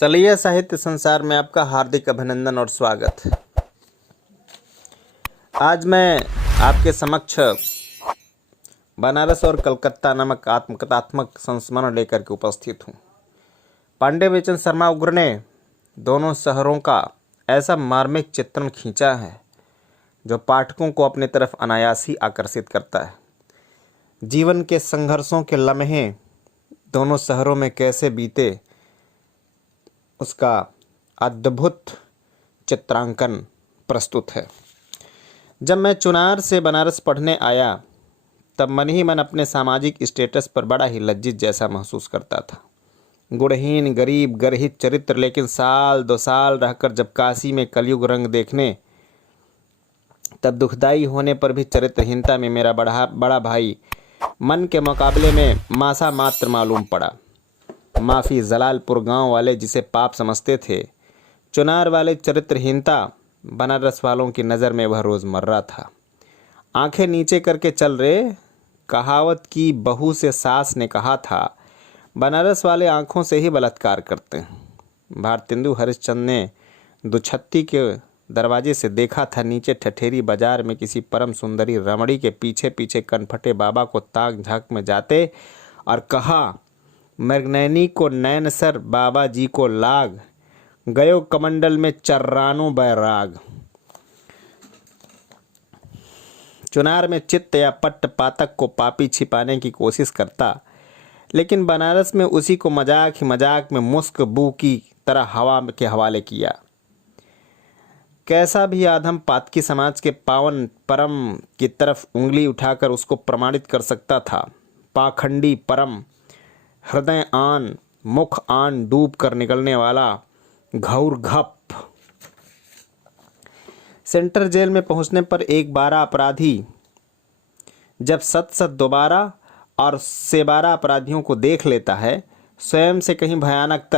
सलैया साहित्य संसार में आपका हार्दिक अभिनंदन और स्वागत। आज मैं आपके समक्ष बनारस और कलकत्ता नामक आत्मकथात्मक संस्मरण लेकर के उपस्थित हूँ। पांडे बेचन शर्मा उग्र ने दोनों शहरों का ऐसा मार्मिक चित्रण खींचा है जो पाठकों को अपनी तरफ अनायास ही आकर्षित करता है। जीवन के संघर्षों के लम्हे दोनों शहरों में कैसे बीते, उसका अद्भुत चित्रांकन प्रस्तुत है। जब मैं चुनार से बनारस पढ़ने आया तब मन ही मन अपने सामाजिक स्टेटस पर बड़ा ही लज्जित जैसा महसूस करता था। गुणहीन, गरीब, गर्हित चरित्र, लेकिन साल दो साल रहकर जब काशी में कलयुग रंग देखने तब दुखदाई होने पर भी चरित्रहीनता में मेरा बड़ा भाई मन के मुकाबले में मासा मात्र मालूम पड़ा। माफ़ी जलालपुर गांव वाले जिसे पाप समझते थे, चुनार वाले चरित्रहीनता, बनारस वालों की नज़र में वह रोज़मर्रा था। आंखें नीचे करके चल रहे, कहावत की बहू से सास ने कहा था, बनारस वाले आंखों से ही बलात्कार करते हैं। भारतेंदु हरिश्चंद्र ने दुछत्ती के दरवाजे से देखा था, नीचे ठठेरी बाजार में किसी परम सुंदरी रमणी के पीछे पीछे कनफटे बाबा को ताक झांक में जाते और कहा, मृगनैनी को नैन सर बाबा जी को लाग, गयो कमंडल में चर्रानो बैराग। चुनार में चित्त या पट्ट पातक को पापी छिपाने की कोशिश करता, लेकिन बनारस में उसी को मजाक ही मजाक में मुस्क बू की तरह हवा के हवाले किया। कैसा भी आधम पातकी समाज के पावन परम की तरफ उंगली उठाकर उसको प्रमाणित कर सकता था। पाखंडी परम, हृदय आन, मुख आन डूब कर निकलने वाला घौर घप। सेंट्रल जेल में पहुंचने पर 1-12 अपराधी जब सत दोबारा और से 12 अपराधियों को देख लेता है, स्वयं से कहीं भयानक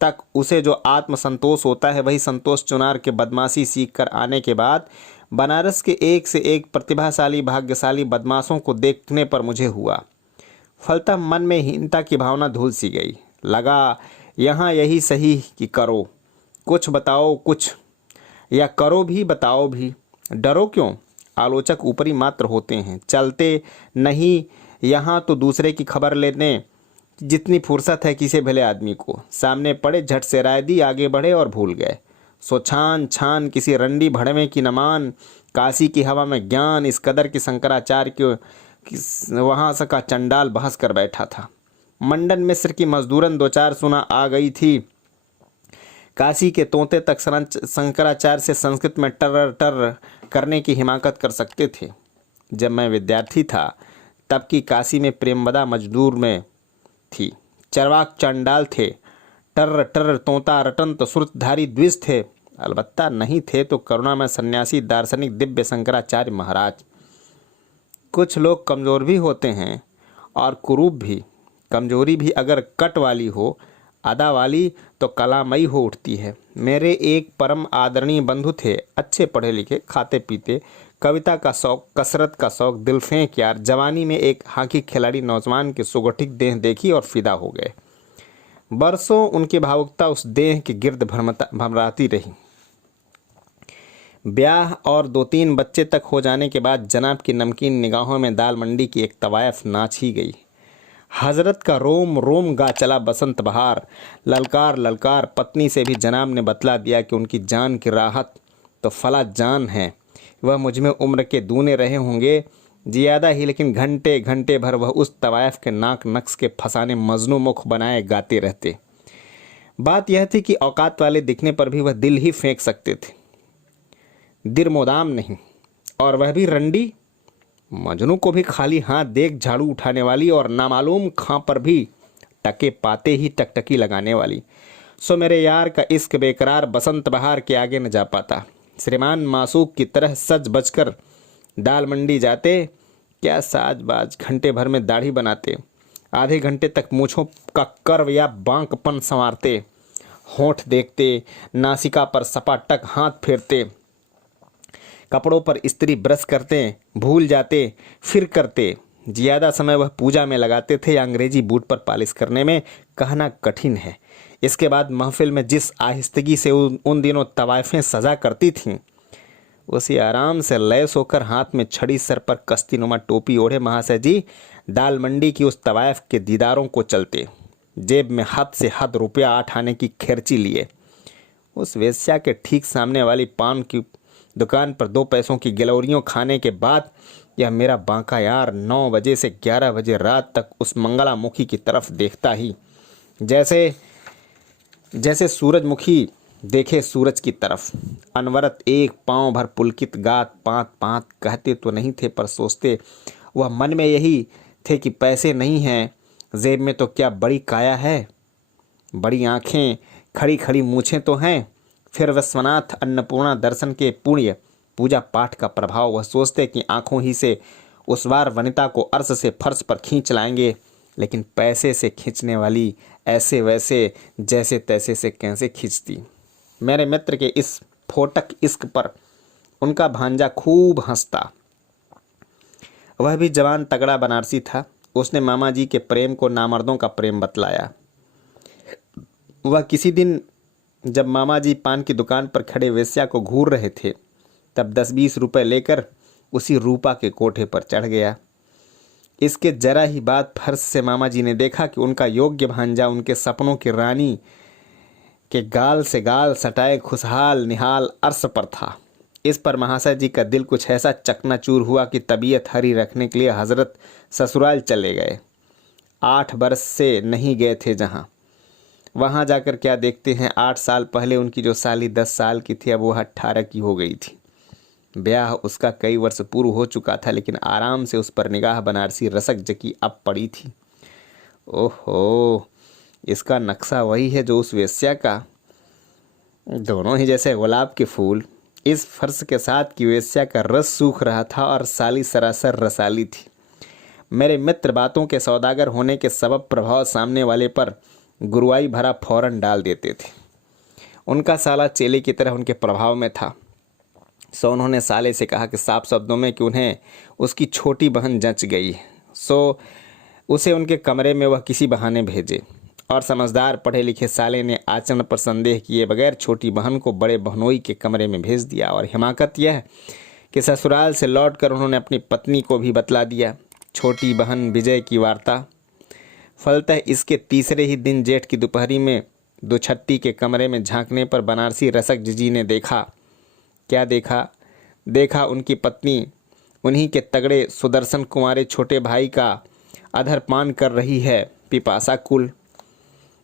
तक उसे जो आत्मसंतोष होता है, वही संतोष चुनार के बदमाशी सीख कर आने के बाद बनारस के एक से एक प्रतिभाशाली भाग्यशाली बदमाशों को देखने पर मुझे हुआ। फलतः मन में हीनता की भावना धूल सी गई। लगा यहाँ यही सही कि करो, कुछ बताओ कुछ, या करो भी बताओ भी। डरो क्यों? आलोचक ऊपरी मात्र होते हैं, चलते नहीं यहाँ तो दूसरे की खबर लेने जितनी फुर्सत है किसी भले आदमी को। सामने पड़े, झट से राय दी, आगे बढ़े और भूल गए। सो छान छान किसी रंडी भड़वे की नमान, काशी की हवा में ज्ञान इस कदर की शंकराचार्य के वहाँ सका चंडाल बहस कर बैठा था। मंडन मिस्र की मजदूरन 2-4 सुना आ गई थी। काशी के तोते तक शंकराचार्य से संस्कृत में टर करने की हिमाकत कर सकते थे। जब मैं विद्यार्थी था तब की काशी में प्रेमवदा मजदूर में थी, चरवाक चंडाल थे, टर तोता रटन तो श्रुतधारी द्विज थे, अलबत्ता नहीं थे तो करुणा में सन्यासी दार्शनिक दिव्य शंकराचार्य महाराज। कुछ लोग कमज़ोर भी होते हैं और कुरूप भी। कमजोरी भी अगर कट वाली हो, अदा वाली, तो कलामयी हो उठती है। मेरे एक परम आदरणीय बंधु थे, अच्छे पढ़े लिखे, खाते पीते, कविता का शौक, कसरत का शौक, दिल फेंक यार। जवानी में एक हॉकी खिलाड़ी नौजवान की सुगठित देह देखी और फिदा हो गए। बरसों उनकी भावुकता उस देह के गिर्द भमराती रही। ब्याह और 2-3 बच्चे तक हो जाने के बाद जनाब की नमकीन निगाहों में दाल मंडी की एक तवायफ नाच ही गई। हजरत का रोम रोम गा चला बसंत बहार। ललकार ललकार पत्नी से भी जनाब ने बतला दिया कि उनकी जान की राहत तो फला जान है। वह मुझ में उम्र के दूने रहे होंगे ज़्यादा ही, लेकिन घंटे घंटे भर वह उस तवायफ के नाक नक्श के फसाने मजनू मुख बनाए गाते रहते। बात यह थी कि औकात वाले दिखने पर भी वह दिल ही फेंक सकते थे, दिरमोदाम नहीं, और वह भी रंडी। मजनू को भी खाली हाथ देख झाड़ू उठाने वाली और नामालूम खां पर भी टके पाते ही टकटकी लगाने वाली। सो मेरे यार का इश्क बेकरार बसंत बहार के आगे न जा पाता। श्रीमान मासूक की तरह सज बजकर दाल मंडी जाते, क्या साजबाज, घंटे भर में दाढ़ी बनाते, आधे घंटे तक मूँछों का कर्व या बांकपन संवारते, होंठ देखते, नासिका पर सपाटक हाथ फेरते, कपड़ों पर स्त्री ब्रश करते, भूल जाते, फिर करते, ज़्यादा समय वह पूजा में लगाते थे या अंग्रेजी बूट पर पालिश करने में, कहना कठिन है। इसके बाद महफिल में जिस आहिस्तगी से उन दिनों तवाइफें सजा करती थीं, उसी आराम से लैस होकर हाथ में छड़ी, सर पर कश्तीनुमा टोपी ओढ़े महाशय जी दाल मंडी की उस तवाइफ के दीदारों को चलते, जेब में हद से हद रुपया 8 आने की खर्ची लिए। उस वेश्या के ठीक सामने वाली पान की दुकान पर 2 पैसों की गिलौरियों खाने के बाद यह मेरा बांका यार 9 बजे से 11 बजे रात तक उस मंगलामुखी की तरफ देखता ही जैसे सूरजमुखी देखे सूरज की तरफ। अनवरत एक पाँव भर पुलकित गात पात पात कहते तो नहीं थे, पर सोचते वह मन में यही थे कि पैसे नहीं हैं जेब में तो क्या बड़ी काया है, बड़ी आँखें, खड़ी खड़ी मूछें तो हैं। फिर विश्वनाथ अन्नपूर्णा दर्शन के पुण्य पूजा पाठ का प्रभाव, वह सोचते कि आँखों ही से उस बार वनिता को अर्श से फर्श पर खींच लाएंगे, लेकिन पैसे से खींचने वाली ऐसे वैसे जैसे तैसे से कैसे खींचती। मेरे मित्र के इस फोटक इश्क पर उनका भांजा खूब हंसता। वह भी जवान तगड़ा बनारसी था। उसने मामा जी के प्रेम को नामर्दों का प्रेम बतलाया। वह किसी दिन जब मामा जी पान की दुकान पर खड़े वेश्या को घूर रहे थे, तब 10-20 रुपए लेकर उसी रूपा के कोठे पर चढ़ गया। इसके जरा ही बाद फर्श से मामा जी ने देखा कि उनका योग्य भांजा उनके सपनों की रानी के गाल से गाल सटाए खुशहाल निहाल अर्श पर था। इस पर महाशय जी का दिल कुछ ऐसा चकनाचूर हुआ कि तबीयत हरी रखने के लिए हजरत ससुराल चले गए। 8 बरस से नहीं गए थे जहाँ, वहाँ जाकर क्या देखते हैं। 8 साल पहले उनकी जो साली 10 साल की थी, अब वह 18 की हो गई थी। ब्याह उसका कई वर्ष पूर्व हो चुका था, लेकिन आराम से उस पर निगाह बनारसी रसक जकी अब पड़ी थी। ओहो, इसका नक्शा वही है जो उस वेश्या का, दोनों ही जैसे गुलाब के फूल। इस फर्श के साथ की वेश्या का रस सूख रहा था और साली सरासर रसाली थी। मेरे मित्र बातों के सौदागर होने के सबब प्रभाव सामने वाले पर गुरुआई भरा फौरन डाल देते थे। उनका साला चेले की तरह उनके प्रभाव में था। सो उन्होंने साले से कहा कि साफ शब्दों में कि उन्हें उसकी छोटी बहन जच गई है, सो उसे उनके कमरे में वह किसी बहाने भेजे। और समझदार पढ़े लिखे साले ने आचरण पर संदेह किए बगैर छोटी बहन को बड़े बहनोई के कमरे में भेज दिया। और हिमाकत यह कि ससुराल से लौटकर उन्होंने अपनी पत्नी को भी बतला दिया छोटी बहन विजय की वार्ता। फलतः इसके तीसरे ही दिन जेठ की दोपहरी में दुछत्ती के कमरे में झांकने पर बनारसी रसक जी ने देखा। क्या देखा? देखा उनकी पत्नी उन्हीं के तगड़े सुदर्शन कुंवारे छोटे भाई का अधरपान कर रही है, पिपासा कुल।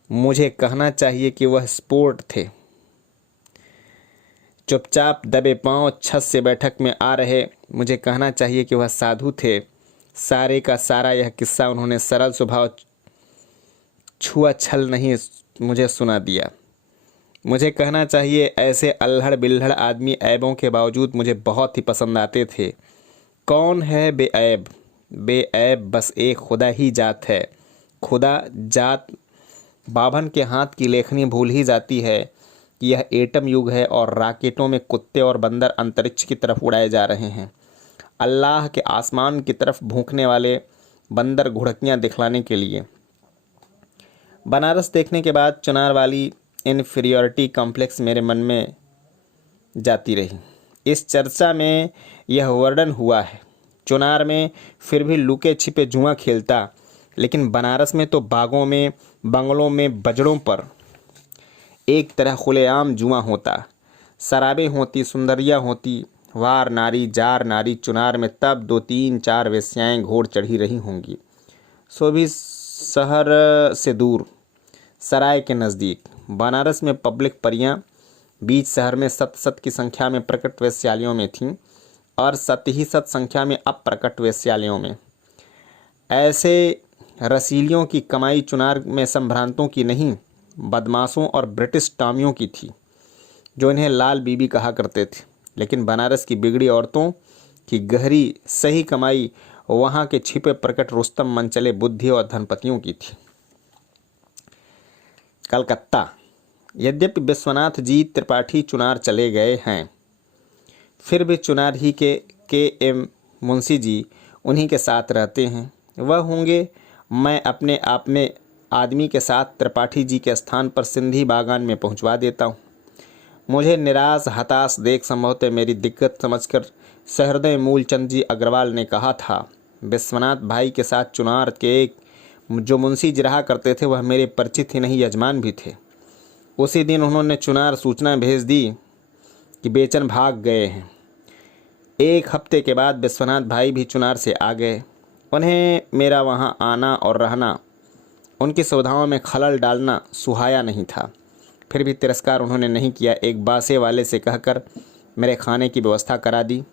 मुझे कहना चाहिए कि वह स्पोर्ट थे। चुपचाप दबे पांव छत से बैठक में आ रहे, मुझे कहना चाहिए कि वह साधु थे। सारे का सारा यह किस्सा उन्होंने सरल स्वभाव छुआ छल नहीं मुझे सुना दिया। मुझे कहना चाहिए ऐसे अल्हड़ बिल्हड़ आदमी ऐबों के बावजूद मुझे बहुत ही पसंद आते थे। कौन है बेऐब? बेऐब बस एक खुदा ही जात है। खुदा जात बाभन के हाथ की लेखनी भूल ही जाती है कि यह एटम युग है और राकेटों में कुत्ते और बंदर अंतरिक्ष की तरफ उड़ाए जा रहे हैं, अल्लाह के आसमान की तरफ भूखने वाले बंदर घुड़कियां दिखलाने के लिए। बनारस देखने के बाद चुनार वाली इन्फीरियरिटी कॉम्प्लेक्स मेरे मन में जाती रही। इस चर्चा में यह वर्णन हुआ है, चुनार में फिर भी लुके छिपे जुआ खेलता, लेकिन बनारस में तो बागों में, बंगलों में, बजड़ों पर एक तरह खुलेआम जुआ होता। शराबें होती, सुंदरियाँ होती, वार नारी जार नारी। चुनार में तब 2-3-4 वेश्याएँ घोड़ चढ़ी रही होंगी, सो भी शहर से दूर, सराय के नज़दीक। बनारस में पब्लिक परियां बीच शहर में 7 की संख्या में प्रकट वेश्यालयों में थीं और 7 संख्या में अप्रकट वेश्यालयों में। ऐसे रसीलियों की कमाई चुनार में संभ्रांतों की नहीं, बदमाशों और ब्रिटिश टामियों की थी, जो इन्हें लाल बीबी कहा करते थे। लेकिन बनारस की बिगड़ी औरतों की गहरी सही कमाई वहाँ के छिपे प्रकट रुस्तम मनचले बुद्धि और धनपतियों की थी। कलकत्ता। यद्यपि विश्वनाथ जी त्रिपाठी चुनार चले गए हैं, फिर भी चुनार ही के एम मुंशी जी उन्हीं के साथ रहते हैं। वह होंगे, मैं अपने आप में आदमी के साथ त्रिपाठी जी के स्थान पर सिंधी बागान में पहुंचवा देता हूं। मुझे निराश हताश देख संभवतः मेरी दिक्कत समझकर सहृदय मूलचंद जी अग्रवाल ने कहा था, विश्वनाथ भाई के साथ चुनार के एक जो मुंशी जी रहा करते थे वह मेरे परिचित ही नहीं यजमान भी थे। उसी दिन उन्होंने चुनार सूचना भेज दी कि बेचन भाग गए हैं। एक हफ्ते के बाद विश्वनाथ भाई भी चुनार से आ गए। उन्हें मेरा वहां आना और रहना, उनकी सुविधाओं में खलल डालना सुहाया नहीं था। फिर भी तिरस्कार उन्होंने नहीं किया। एक बासे वाले से कहकर मेरे खाने की व्यवस्था करा दी।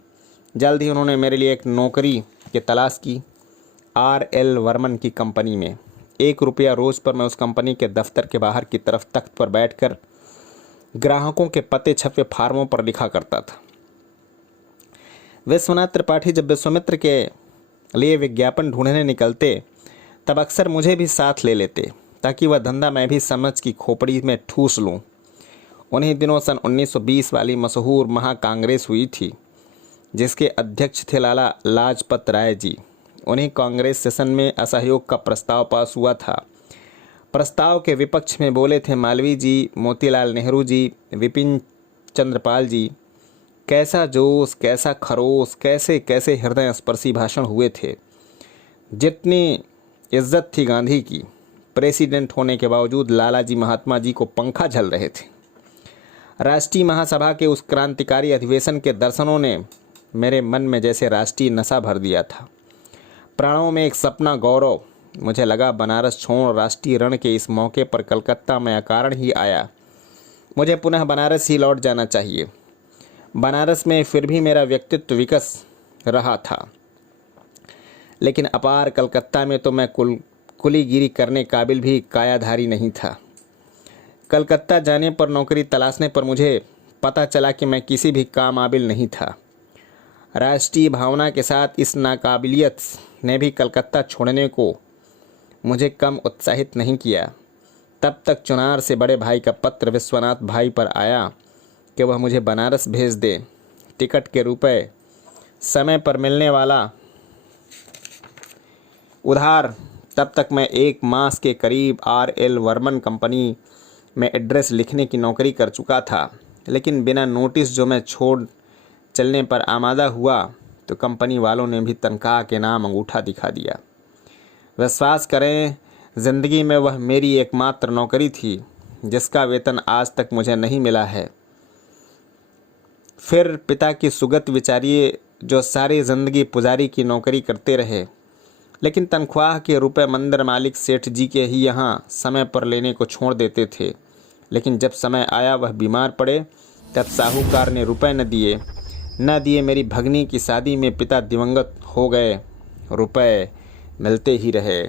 जल्द ही उन्होंने मेरे लिए एक नौकरी की तलाश की R.L. वर्मन की कंपनी में। 1 रुपया रोज़ पर मैं उस कंपनी के दफ्तर के बाहर की तरफ तख्त पर बैठकर ग्राहकों के पते छपे फार्मों पर लिखा करता था। विश्वनाथ त्रिपाठी जब विश्वामित्र के लिए विज्ञापन ढूंढने निकलते तब अक्सर मुझे भी साथ ले लेते ताकि वह धंधा मैं भी समझ की खोपड़ी में ठूस लूं। उन्हीं दिनों सन 1920 वाली मशहूर महाकांग्रेस हुई थी जिसके अध्यक्ष थे लाला लाजपत राय जी। उन्हीं कांग्रेस सेशन में असहयोग का प्रस्ताव पास हुआ था। प्रस्ताव के विपक्ष में बोले थे मालवीय जी, मोतीलाल नेहरू जी, विपिन चंद्रपाल जी। कैसा जोश, कैसा खरोश, कैसे कैसे हृदय स्पर्शी भाषण हुए थे। जितनी इज्जत थी गांधी की, प्रेसिडेंट होने के बावजूद लालाजी महात्मा जी को पंखा झल रहे थे। राष्ट्रीय महासभा के उस क्रांतिकारी अधिवेशन के दर्शनों ने मेरे मन में जैसे राष्ट्रीय नशा भर दिया था। प्राणों में एक सपना गौरव। मुझे लगा बनारस छोड़ राष्ट्रीय रण के इस मौके पर कलकत्ता में अकारण ही आया। मुझे पुनः बनारस ही लौट जाना चाहिए। बनारस में फिर भी मेरा व्यक्तित्व विकस रहा था, लेकिन अपार कलकत्ता में तो मैं कुलीगिरी करने काबिल भी कायाधारी नहीं था। कलकत्ता जाने पर नौकरी तलाशने पर मुझे पता चला कि मैं किसी भी काबिल नहीं था। राष्ट्रीय भावना के साथ इस नाकाबिलियत ने भी कलकत्ता छोड़ने को मुझे कम उत्साहित नहीं किया। तब तक चुनार से बड़े भाई का पत्र विश्वनाथ भाई पर आया कि वह मुझे बनारस भेज दे। टिकट के रुपए समय पर मिलने वाला उधार। तब तक मैं 1 मास के करीब R.L. वर्मन कंपनी में एड्रेस लिखने की नौकरी कर चुका था, लेकिन बिना नोटिस जो मैं छोड़ चलने पर आमादा हुआ तो कंपनी वालों ने भी तनख्वाह के नाम अंगूठा दिखा दिया। विश्वास करें, ज़िंदगी में वह मेरी एकमात्र नौकरी थी जिसका वेतन आज तक मुझे नहीं मिला है। फिर पिता की सुगत विचारिए जो सारी ज़िंदगी पुजारी की नौकरी करते रहे, लेकिन तनख्वाह के रुपए मंदिर मालिक सेठ जी के ही यहाँ समय पर लेने को छोड़ देते थे। लेकिन जब समय आया वह बीमार पड़े तब साहूकार ने रुपए न दिए। मेरी भगनी की शादी में पिता दिवंगत हो गए। रुपए मिलते ही रहे।